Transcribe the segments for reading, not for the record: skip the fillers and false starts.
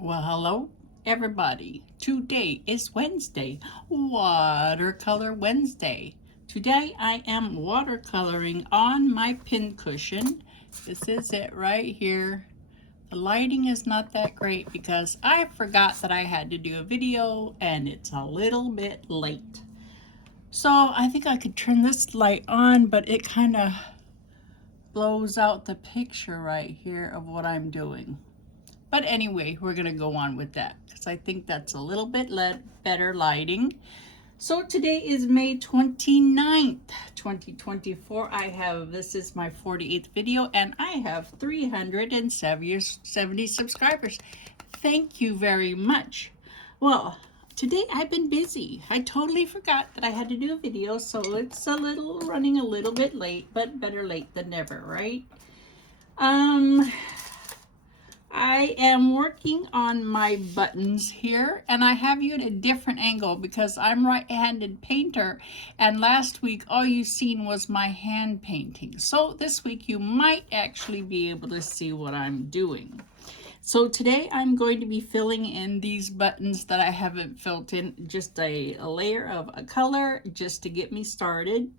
Well, hello, everybody. Today is Wednesday, Watercolor Wednesday. Today I am watercoloring on my pincushion. This is it right here. The lighting is not that great because I forgot that I had to do a video and it's a little bit late. So I think I could turn this light on, but it kind of blows out the picture right here of what I'm doing. But anyway, we're going to go on with that because I think that's a little bit better lighting. So today is May 29th, 2024. This is my 48th video and I have 370 subscribers. Thank you very much. Well, today I've been busy. I totally forgot that I had to do a video, so it's running a little bit late, but better late than never, right? I am working on my buttons here, and I have you at a different angle because I'm right-handed painter, and last week all you seen was my hand painting. So this week you might actually be able to see what I'm doing. So today I'm going to be filling in these buttons that I haven't filled in, just a layer of a color just to get me started.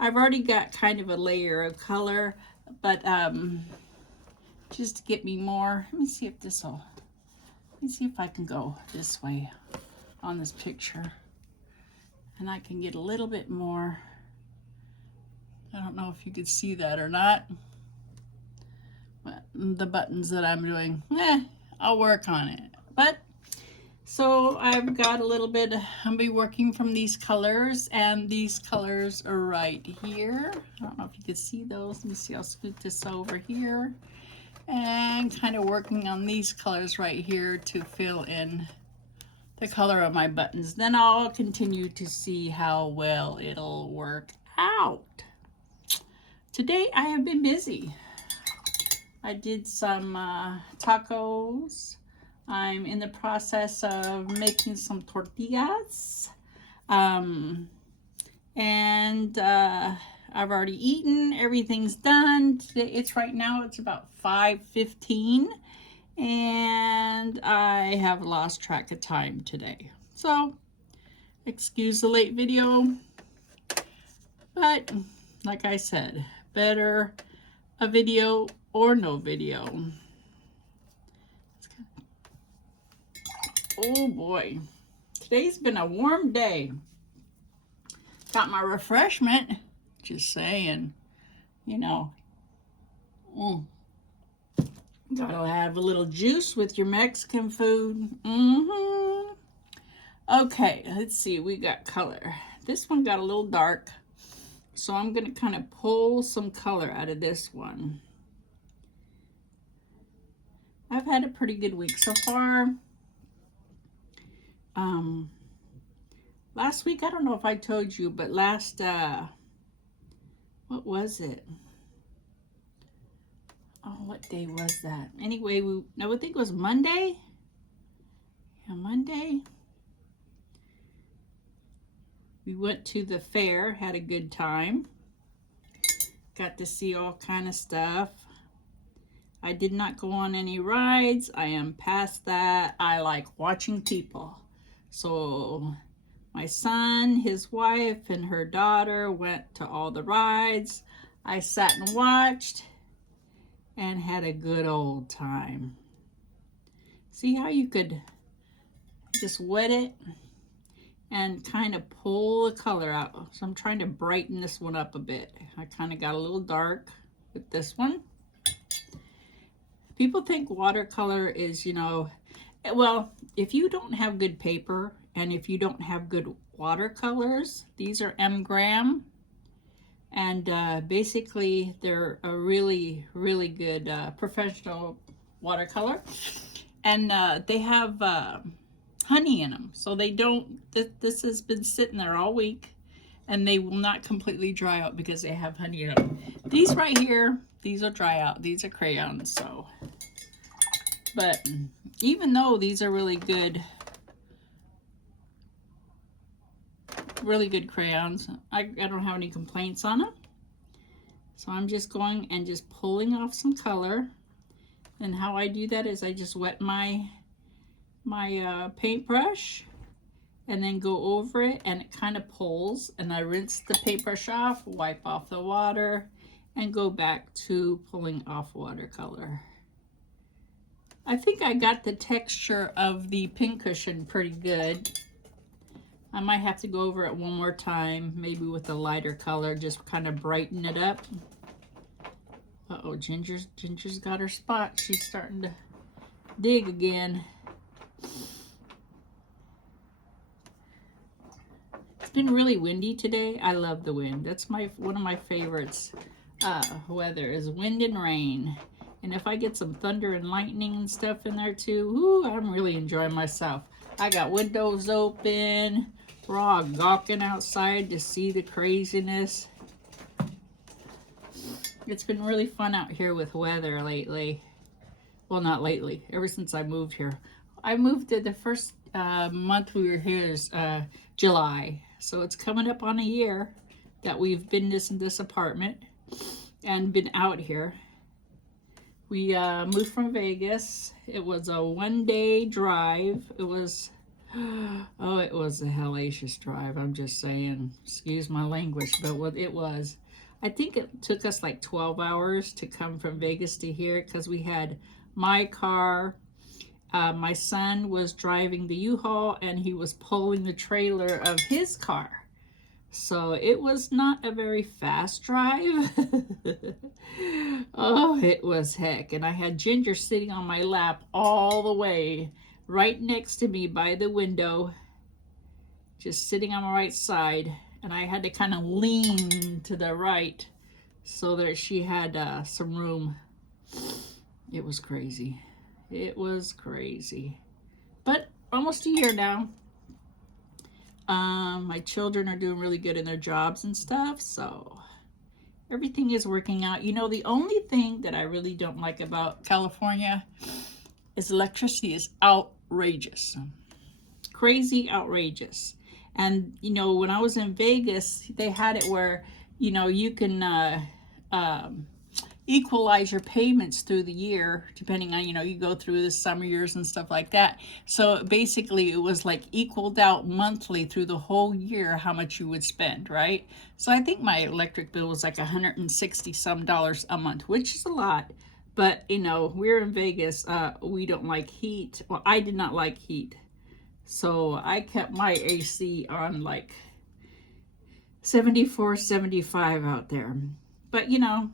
I've already got kind of a layer of color, but just to get me more. Let me see if I can go this way on this picture. And I can get a little bit more. I don't know if you could see that or not. But the buttons that I'm doing, I'll work on it. But, so I've got a little bit, I'll be working from these colors, and these colors are right here. I don't know if you can see those. Let me see, I'll scoot this over here. And kind of working on these colors right here to fill in the color of my buttons. Then I'll continue to see how well it'll work out. Today I have been busy. I did some tacos. I'm in the process of making some tortillas. I've already eaten. Everything's done. Today, it's about 5:15, and I have lost track of time today. So, excuse the late video, but like I said, better a video or no video. Oh boy, today's been a warm day. Got my refreshment. Just saying, you know, gotta have a little juice with your Mexican food. Okay, let's see, we got color. This one got a little dark, so I'm gonna kind of pull some color out of this one. I've had a pretty good week so far. Last week, I don't know if I told you, but what was it? Oh, what day was that? Anyway, I would think it was Monday. Yeah, Monday. We went to the fair, had a good time. Got to see all kind of stuff. I did not go on any rides. I am past that. I like watching people. So my son, his wife, and her daughter went to all the rides. I sat and watched and had a good old time. See how you could just wet it and kind of pull the color out. So I'm trying to brighten this one up a bit. I kind of got a little dark with this one. People think watercolor is, well, if you don't have good paper and if you don't have good watercolors, these are M-Gram. And basically, they're a really, really good professional watercolor. And they have honey in them. So they don't, this has been sitting there all week. And they will not completely dry out because they have honey in them. These right here, these will dry out. These are crayons, so. But even though these are really good crayons, I don't have any complaints on them. So I'm just going and just pulling off some color. And how I do that is I just wet my my paintbrush and then go over it, and it kind of pulls, and I rinse the paintbrush off, wipe off the water, and go back to pulling off watercolor. I think I got the texture of the pincushion pretty good. I might have to go over it one more time, maybe with a lighter color, just kind of brighten it up. Uh-oh, Ginger's got her spot. She's starting to dig again. It's been really windy today. I love the wind. That's one of my favorites. Weather is wind and rain. And if I get some thunder and lightning and stuff in there too, ooh, I'm really enjoying myself. I got windows open. We're all gawking outside to see the craziness. It's been really fun out here with weather lately. Well, not lately, ever since I moved here. I moved the first month we were here is July. So it's coming up on a year that we've been in this apartment and been out here. We moved from Vegas. It was a one-day drive. It was, oh, it was a hellacious drive. I'm just saying, excuse my language, but what it was. I think it took us like 12 hours to come from Vegas to here because we had my car. My son was driving the U-Haul and he was pulling the trailer of his car. So it was not a very fast drive. Oh, it was heck. And I had Ginger sitting on my lap all the way, right next to me by the window, just sitting on my right side. And I had to kind of lean to the right so that she had some room. It was crazy. It was crazy. But almost a year now. My children are doing really good in their jobs and stuff, so everything is working out. You know, the only thing that I really don't like about California is electricity is outrageous. Crazy outrageous. And, you know, when I was in Vegas, they had it where, you know, you can equalize your payments through the year, depending on, you know, you go through the summer years and stuff like that. So basically it was like equaled out monthly through the whole year how much you would spend, right? So I think my electric bill was like $160 some a month, which is a lot. But, you know, we're in Vegas. We don't like heat. Well, I did not like heat. So I kept my AC on like 74, 75 out there. But, you know,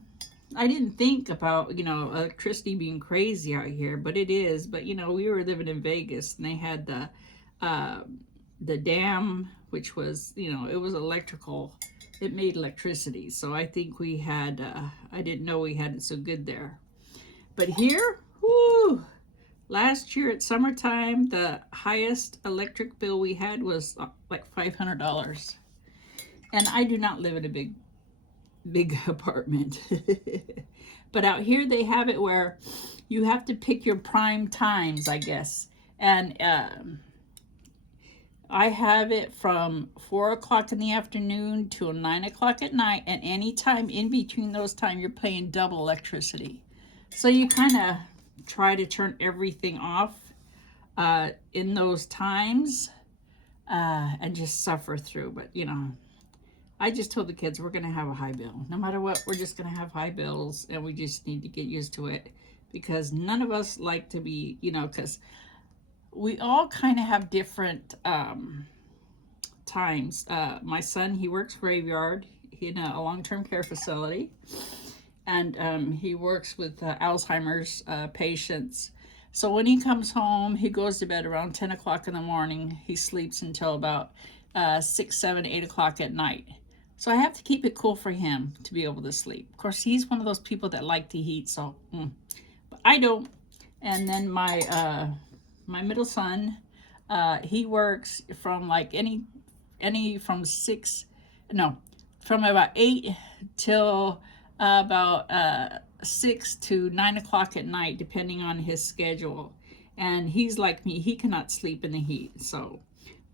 I didn't think about, you know, electricity being crazy out here, but it is. But, you know, we were living in Vegas and they had the dam, which was, you know, it was electrical. It made electricity. So I think we had, I didn't know we had it so good there. But here, whoo, last year at summertime, the highest electric bill we had was like $500. And I do not live in a big apartment. But out here they have it where you have to pick your prime times, I guess. And I have it from 4 o'clock in the afternoon till 9 o'clock at night, and any time in between those time you're paying double electricity. So you kind of try to turn everything off in those times and just suffer through. But, you know, I just told the kids we're going to have a high bill. No matter what, we're just going to have high bills, and we just need to get used to it because none of us like to be, you know, because we all kind of have different times. My son, he works graveyard in a long-term care facility, and he works with Alzheimer's patients. So when he comes home, he goes to bed around 10 o'clock in the morning. He sleeps until about 6, 7, 8 o'clock at night. So I have to keep it cool for him to be able to sleep. Of course, he's one of those people that like to heat, so but I don't. And then my middle son, he works from like from from about 8 till about 6 to 9 o'clock at night, depending on his schedule. And he's like me, he cannot sleep in the heat. So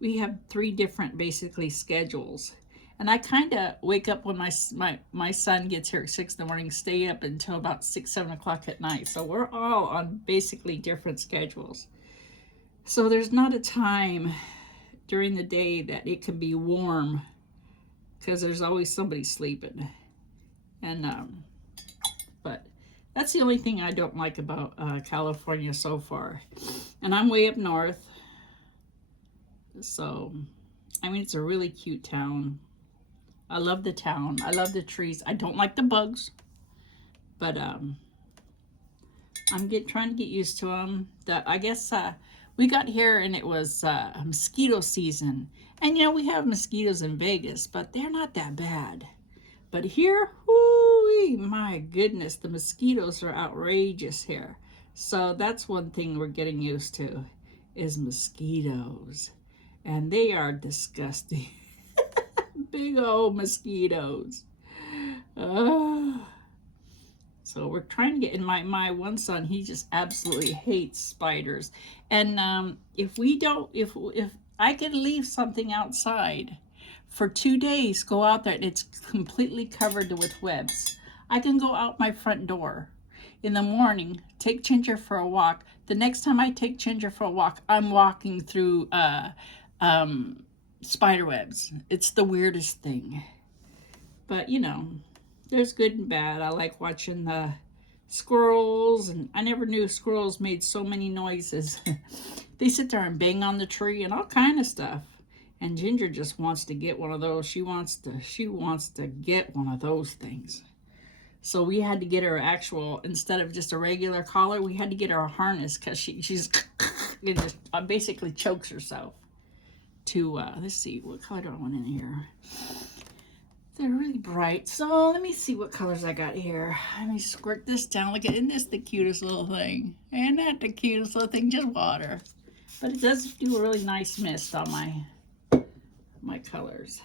we have 3 different basically schedules. And I kind of wake up when my son gets here at 6 in the morning, stay up until about 6, 7 o'clock at night. So we're all on basically different schedules. So there's not a time during the day that it can be warm because there's always somebody sleeping. And but that's the only thing I don't like about California so far. And I'm way up north, so I mean it's a really cute town. I love the town. I love the trees. I don't like the bugs, but I'm trying to get used to them. I guess we got here and it was mosquito season, and you know we have mosquitoes in Vegas, but they're not that bad. But here, whoo, my goodness, the mosquitoes are outrageous here. So that's one thing we're getting used to is mosquitoes, and they are disgusting. Big old mosquitoes. Uh, so we're trying to get in my one son, he just absolutely hates spiders. And if I can leave something outside for 2 days, go out there and it's completely covered with webs. I can go out my front door in the morning, take Ginger for a walk. The next time I take Ginger for a walk, I'm walking through spider webs. It's the weirdest thing. But you know, there's good and bad. I like watching the squirrels, and I never knew squirrels made so many noises. They sit there and bang on the tree and all kind of stuff. And Ginger just wants to get one of those. She wants to get one of those things. So we had to get her actual, instead of just a regular collar, we had to get her a harness because she's it just basically chokes herself. To let's see, what color do I want in here? They're really bright. So let me see what colors I got here. Let me squirt this down. Look at, isn't this the cutest little thing? Ain't that the cutest little thing? Just water. But it does do a really nice mist on my colors.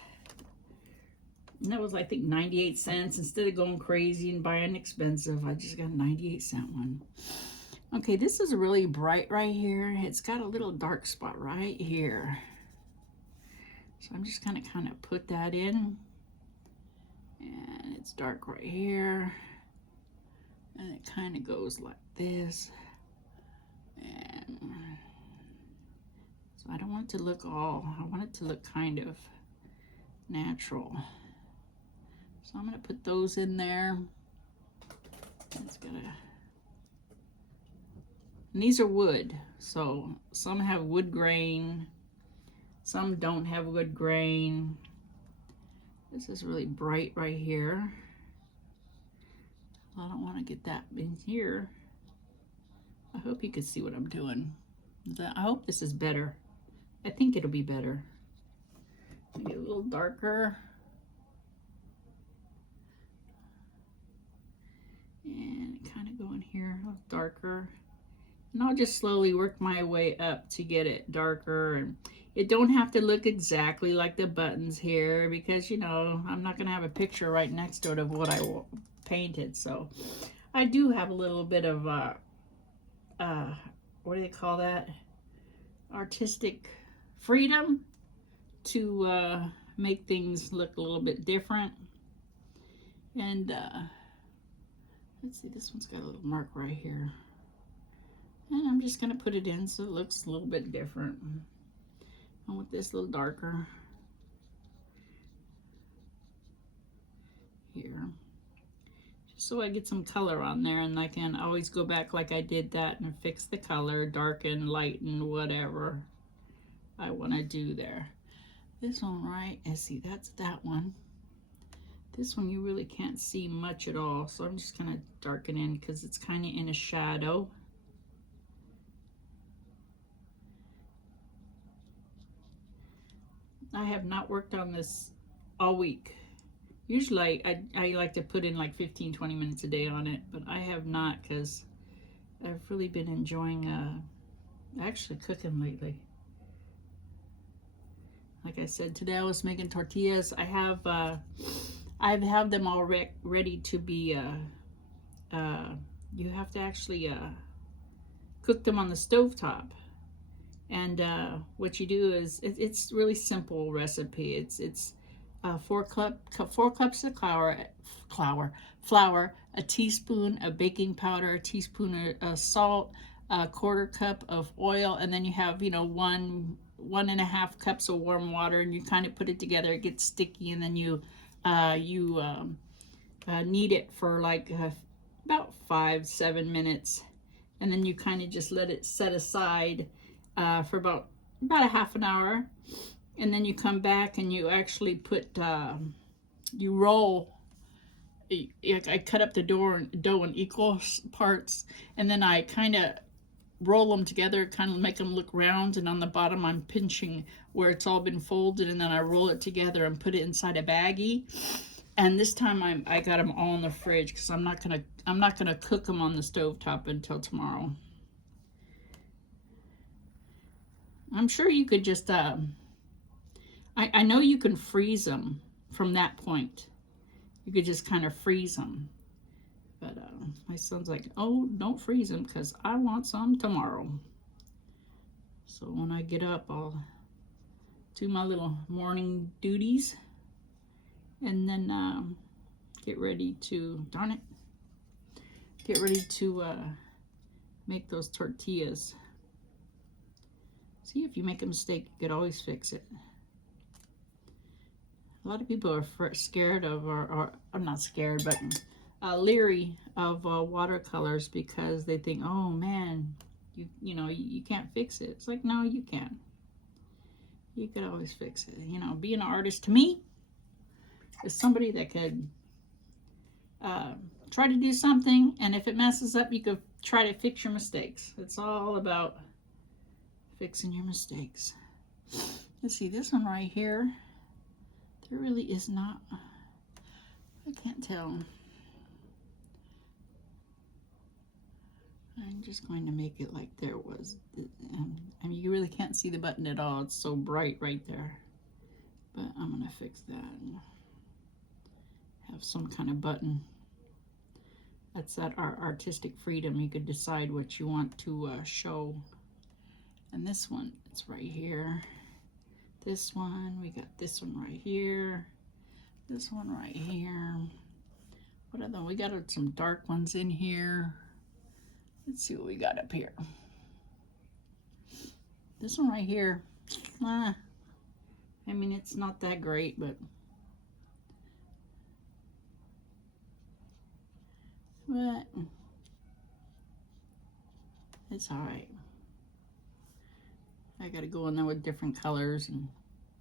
And that was, I think, 98 cents. Instead of going crazy and buying expensive, I just got a 98-cent one. Okay, this is really bright right here. It's got a little dark spot right here. So I'm just kind of put that in. And it's dark right here. And it kind of goes like this. And so I don't want it to look I want it to look kind of natural. So I'm going to put those in there. And these are wood. So some have wood grain. Some don't have wood grain. This is really bright right here. I don't want to get that in here. I hope you can see what I'm doing. I hope this is better. I think it'll be better. Get a little darker. And kind of go in here a little darker. And I'll just slowly work my way up to get it darker. And it don't have to look exactly like the buttons here because, you know, I'm not going to have a picture right next to it of what I painted. So I do have a little bit of, what do they call that? Artistic freedom to make things look a little bit different. And let's see, this one's got a little mark right here. And I'm just going to put it in so it looks a little bit different. I want this a little darker here. Just so I get some color on there, and I can always go back like I did that and fix the color, darken, lighten, whatever I want to do there. This one, right? Let's see, that's that one. This one you really can't see much at all, so I'm just going to darken in because it's kind of in a shadow. I have not worked on this all week. Usually I like to put in like 15-20 minutes a day on it, but I have not because I've really been enjoying actually cooking lately. Like I said, today I was making tortillas. I have them all ready to be you have to actually cook them on the stovetop. And what you do is, it's really simple recipe. It's 4 cups of flour, a teaspoon of baking powder, a teaspoon of salt, a quarter cup of oil, and then you have, you know, one and a half cups of warm water, and you kind of put it together. It gets sticky, and then you knead it for like about 5-7 minutes, and then you kind of just let it set aside for about a half an hour, and then you come back and you actually put you roll. I cut up the dough in equal parts, and then I kind of roll them together, kind of make them look round, and on the bottom I'm pinching where it's all been folded, and then I roll it together and put it inside a baggie. And this time I got them all in the fridge because I'm not gonna cook them on the stovetop until tomorrow. I'm sure you could just I know you can freeze them from that point. You could just kind of freeze them. But my son's like, oh, don't freeze them because I want some tomorrow. So when I get up, I'll do my little morning duties and then get ready to, darn it, get ready to make those tortillas. See, if you make a mistake, you could always fix it. A lot of people are scared of, or I'm not scared, but leery of watercolors because they think, oh man, you know, you can't fix it. It's like, no, you can. You could always fix it. You know, being an artist to me is somebody that could try to do something, and if it messes up, you could try to fix your mistakes. It's all about fixing your mistakes. Let's see, this one right here, there really is not, I can't tell. I'm just going to make it like there was. I mean, you really can't see the button at all. It's so bright right there. But I'm going to fix that and have some kind of button. That's that artistic freedom. You could decide what you want to show. And this one, it's right here. This one, we got this one right here. This one right here. What other? We got some dark ones in here. Let's see what we got up here. This one right here, I mean, it's not that great, but it's all right. I got to go in there with different colors and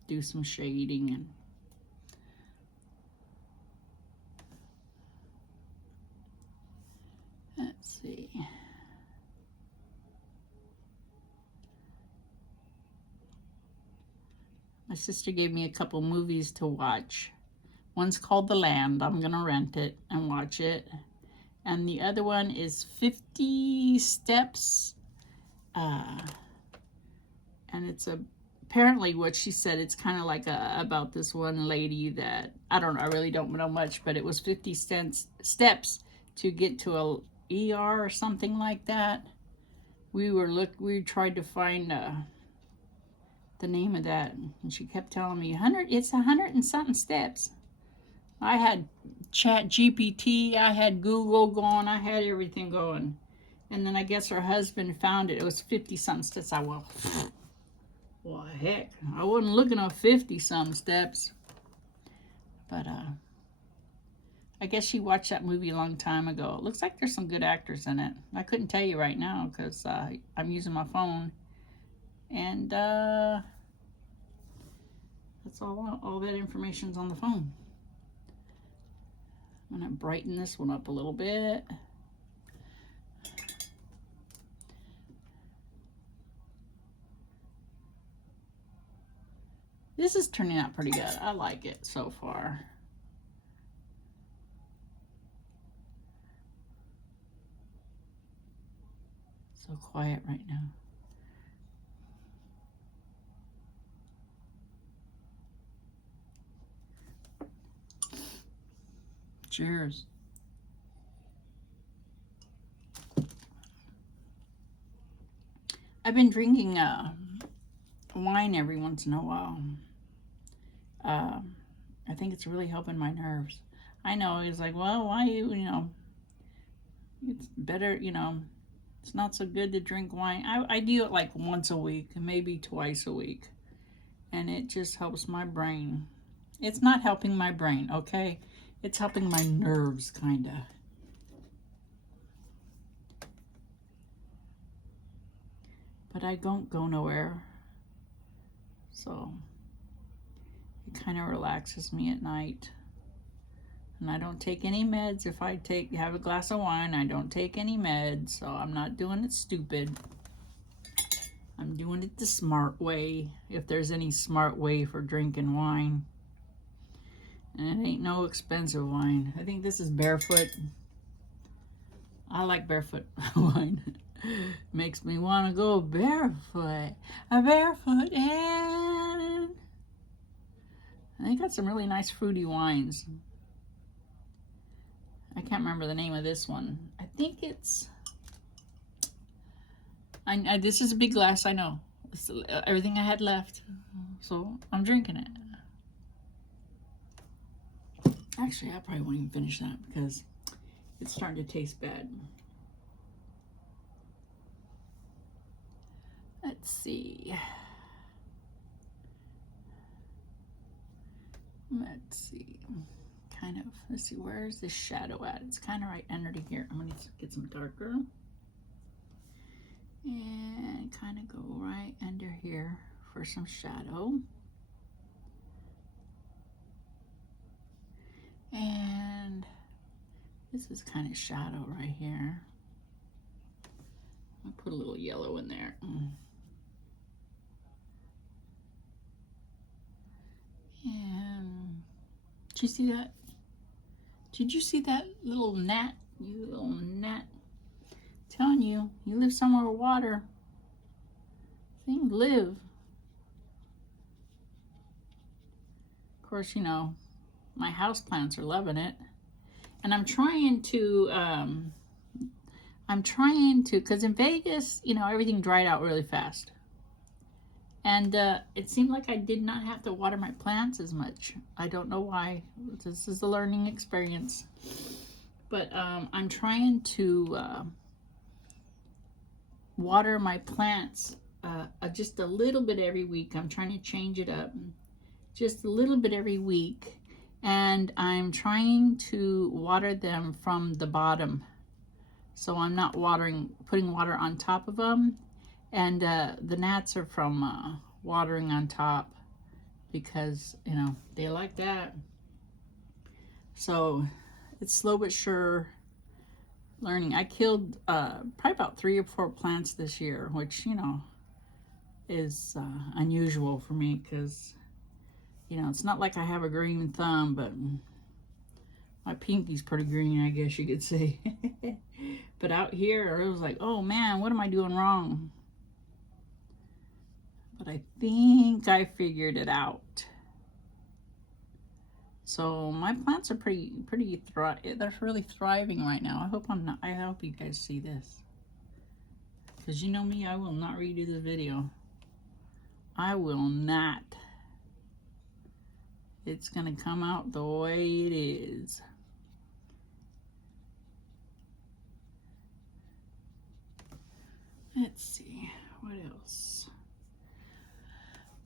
do some shading and let's see. My sister gave me a couple movies to watch. One's called The Land. I'm gonna rent it and watch it. And the other one is 50 Steps. And it's apparently what she said, it's kind of like about this one lady that, I don't know, I really don't know much, but it was 50 steps to get to a ER or something like that. We tried to find the name of that, and she kept telling me it's 100 and something steps. I had ChatGPT, I had Google going, I had everything going, and then I guess her husband found it. It was 50 something steps. Well, heck, I wasn't looking at 50 something steps, but I guess she watched that movie a long time ago. It looks like there's some good actors in it. I couldn't tell you right now because I'm using my phone. And that's all that information's on the phone. I'm gonna brighten this one up a little bit. This is turning out pretty good. I like it so far. So quiet right now. Cheers. I've been drinking wine every once in a while. I think it's really helping my nerves. I know, it's like, well, why you know, it's better, you know, It's not so good to drink wine. I do it like once a week, maybe twice a week. And it just helps my brain. It's not helping my brain, okay? It's helping my nerves, kind of. But I don't go nowhere. So it kind of relaxes me at night. And I don't take any meds. If I have a glass of wine, I don't take any meds. So I'm not doing it stupid. I'm doing it the smart way, if there's any smart way for drinking wine. And it ain't no expensive wine. I think this is Barefoot. I like Barefoot wine. Makes me want to go barefoot. Barefoot, and they got some really nice fruity wines. I can't remember the name of this one. I think it's... this is a big glass, I know. It's everything I had left. So I'm drinking it. Actually, I probably won't even finish that because it's starting to taste bad. Let's see. Let's see. Let's see, where is this shadow at? It's kind of right under here. I'm going to get some darker. And kind of go right under here for some shadow. And this is kind of shadow right here. I'll put a little yellow in there. And did you see that? Did you see that little gnat? You little gnat. Telling you, you live somewhere with water. Things live. Of course, you know, my house plants are loving it. And I'm trying to, because in Vegas, you know, everything dried out really fast. And it seemed like I did not have to water my plants as much. I don't know why. This is a learning experience. But I'm trying to water my plants just a little bit every week. I'm trying to change it up just a little bit every week. And I'm trying to water them from the bottom. So I'm not putting water on top of them. And the gnats are from watering on top because, you know, they like that. So it's slow but sure learning. I killed probably about 3 or 4 plants this year, which, you know, is unusual for me because, you know, it's not like I have a green thumb, but my pinky's pretty green, I guess you could say. But out here, it was like, oh man, what am I doing wrong? But I think I figured it out. So my plants are they're really thriving right now. I hope you guys see this. Because you know me, I will not redo the video. I will not. It's gonna come out the way it is. Let's see, what else?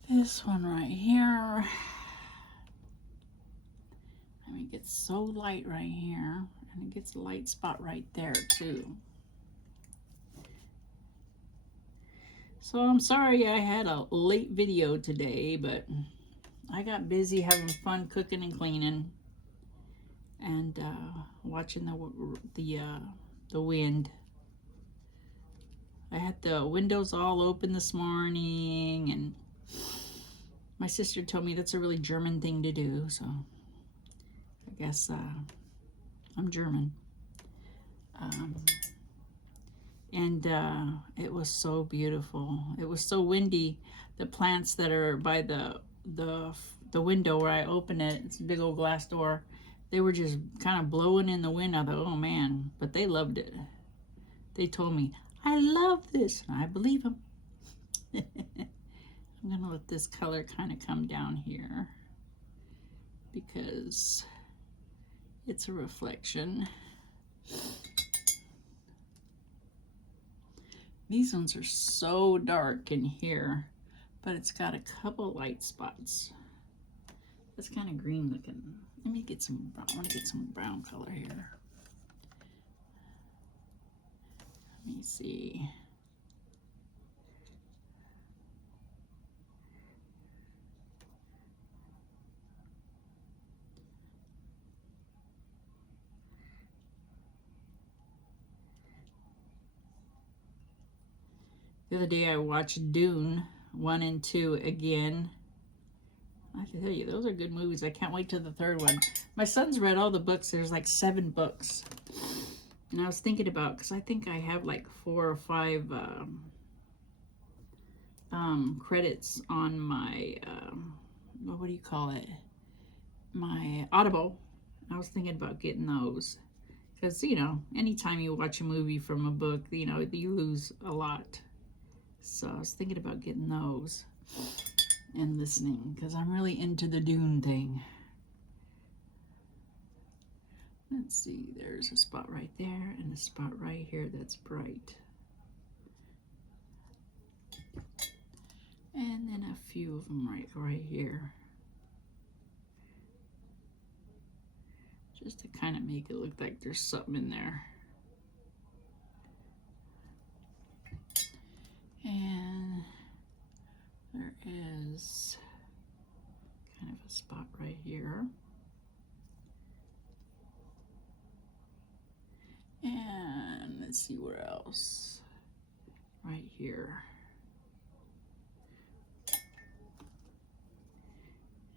This one right here. I mean, it gets so light right here, and it gets a light spot right there too. So I'm sorry I had a late video today, but I got busy having fun cooking and cleaning and watching the wind. I had the windows all open this morning, and my sister told me that's a really German thing to do, so I guess I'm German. And it was so beautiful. It was so windy. The plants that are by the window where I open it, it's a big old glass door, they were just kind of blowing in the wind. I thought, oh man, but they loved it. They told me, I love this, and I believe them. I'm gonna let this color kind of come down here because it's a reflection. These ones are so dark in here, but it's got a couple light spots. It's kind of green looking. Let me get some brown. I want to get some brown color here. Let me see. The other day I watched Dune 1 and 2 again. I can tell you, those are good movies. I can't wait till the third one. My son's read all the books. There's like 7 books. And I was thinking about, because I think I have like 4 or 5 credits on my, what do you call it? My Audible. I was thinking about getting those. Because, you know, anytime you watch a movie from a book, you know, you lose a lot. So I was thinking about getting those and listening, because I'm really into the Dune thing. Let's see, there's a spot right there and a spot right here that's bright. And then a few of them right here. Just to kind of make it look like there's something in there. And there is kind of a spot right here. And let's see where else. Right here.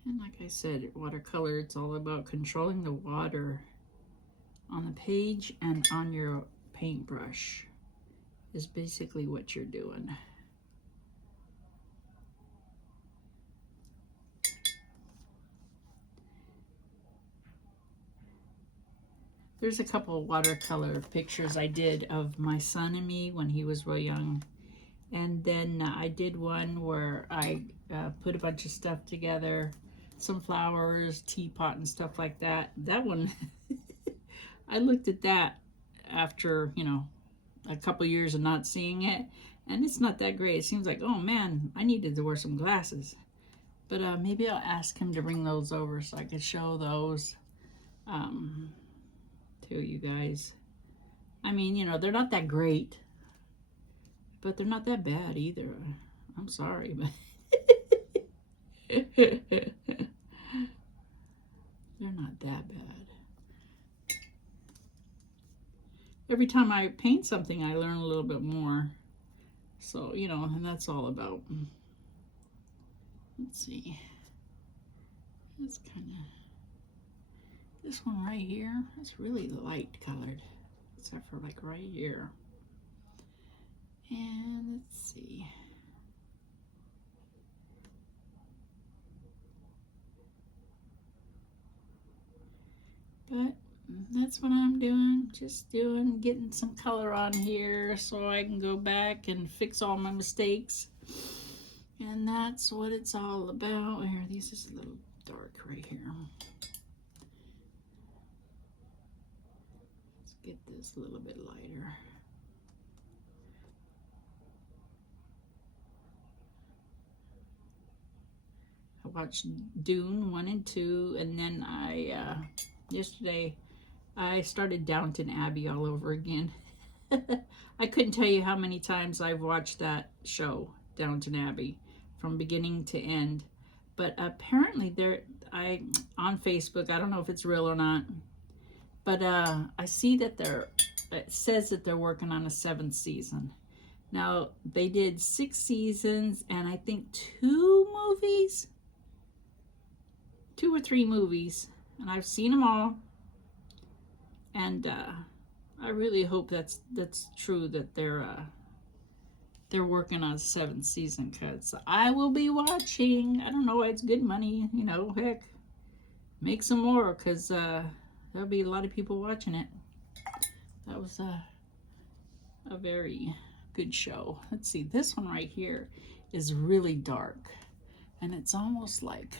And like I said, watercolor, it's all about controlling the water on the page and on your paintbrush is basically what you're doing. There's a couple of watercolor pictures I did of my son and me when he was real young. And then I did one where I put a bunch of stuff together, some flowers, teapot and stuff like that. That one, I looked at that after, you know, a couple years of not seeing it, and it's not that great. It seems like, oh man, I needed to wear some glasses. But maybe I'll ask him to bring those over so I can show those to you guys. I mean, you know, they're not that great, but they're not that bad either. I'm sorry, but they're not that bad. Every time I paint something, I learn a little bit more. So, you know, and that's all about. Let's see. That's kind of, this one right here, it's really light colored, except for like right here. And let's see. But that's what I'm doing, just getting some color on here so I can go back and fix all my mistakes. And that's what it's all about. Here, this is a little dark right here. Let's get this a little bit lighter. I watched Dune 1 and 2, and then yesterday I started Downton Abbey all over again. I couldn't tell you how many times I've watched that show, Downton Abbey, from beginning to end. But apparently on Facebook, I don't know if it's real or not, but I see that it says that they're working on a 7th season. Now, they did 6 seasons and I think 2 movies, 2 or 3 movies, and I've seen them all. And I really hope that's true, that they're working on a 7th season, because I will be watching. I don't know, it's good money, you know, heck, make some more, because there'll be a lot of people watching it. That was a very good show. Let's see, this one right here is really dark, and it's almost like,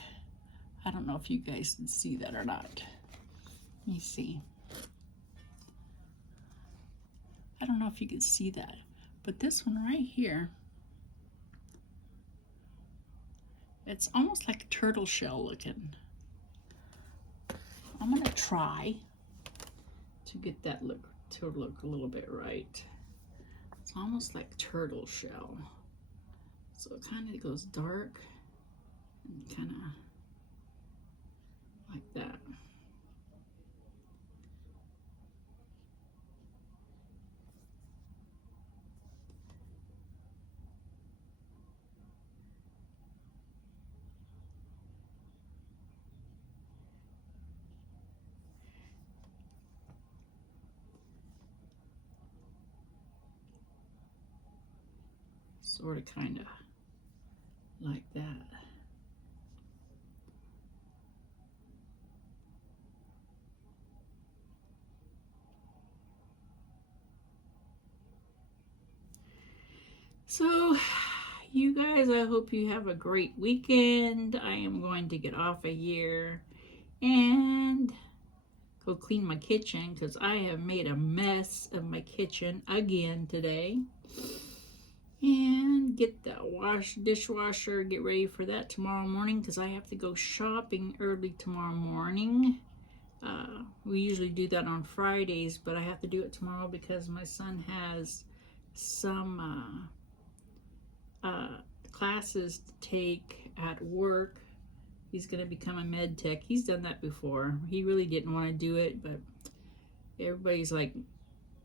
I don't know if you guys can see that or not. Let me see. I don't know if you can see that, But this one right here, it's almost like a turtle shell looking. I'm gonna try to get that look to look a little bit right. It's almost like turtle shell. So it kind of goes dark and kind of like that. Sort of kind of like that. So you guys, I hope you have a great weekend. I am going to get off of here and go clean my kitchen because I have made a mess of my kitchen again today. And get the dishwasher, get ready for that tomorrow morning because I have to go shopping early tomorrow morning. We usually do that on Fridays, but I have to do it tomorrow because my son has some classes to take at work. He's going to become a med tech. He's done that before. He really didn't want to do it, but everybody's like,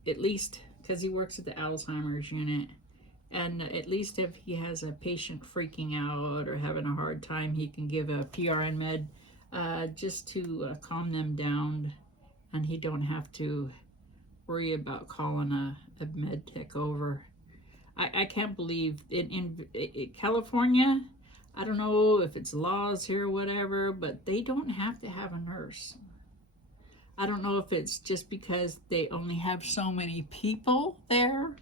at least because he works at the Alzheimer's unit, and at least if he has a patient freaking out or having a hard time, he can give a PRN med just to calm them down, and he don't have to worry about calling a med tech over. I can't believe in California, I don't know if it's laws here or whatever, but they don't have to have a nurse. I don't know if it's just because they only have so many people there.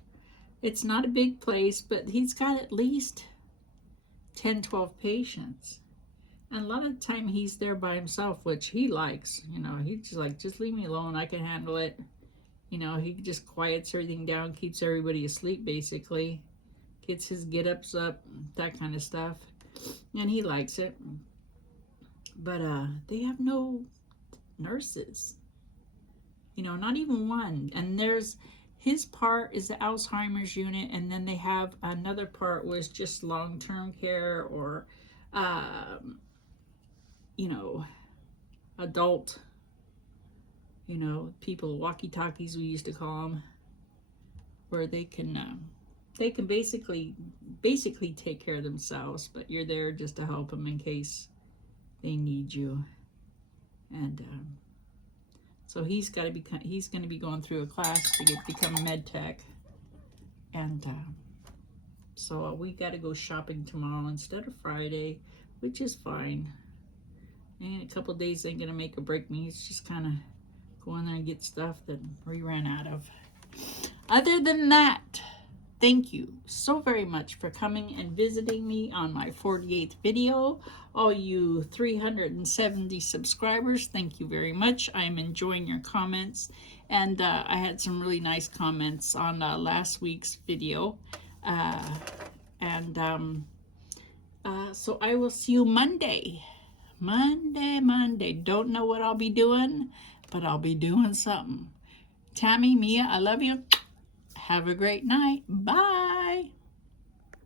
It's not a big place, but he's got at least 10, 12 patients. And a lot of the time he's there by himself, which he likes. You know, he's just like, just leave me alone. I can handle it. You know, he just quiets everything down, keeps everybody asleep, basically. Gets his get-ups up, that kind of stuff. And he likes it. But they have no nurses. You know, not even one. And there's, his part is the Alzheimer's unit, and then they have another part where it's just long-term care or, you know, adult, you know, people, walkie-talkies we used to call them, where they can basically take care of themselves, but you're there just to help them in case they need you. And so he's going to be going through a class to become a med tech, and so we got to go shopping tomorrow instead of Friday, which is fine. And a couple days ain't gonna make or break me. It's just kind of go in there and get stuff that we ran out of. Other than that, thank you so very much for coming and visiting me on my 48th video. All you 370 subscribers, thank you very much. I'm enjoying your comments, and I had some really nice comments on last week's video. So I will see you Monday. Monday. Don't know what I'll be doing, but I'll be doing something. Tammy, Mia, I love you. Have a great night. Bye.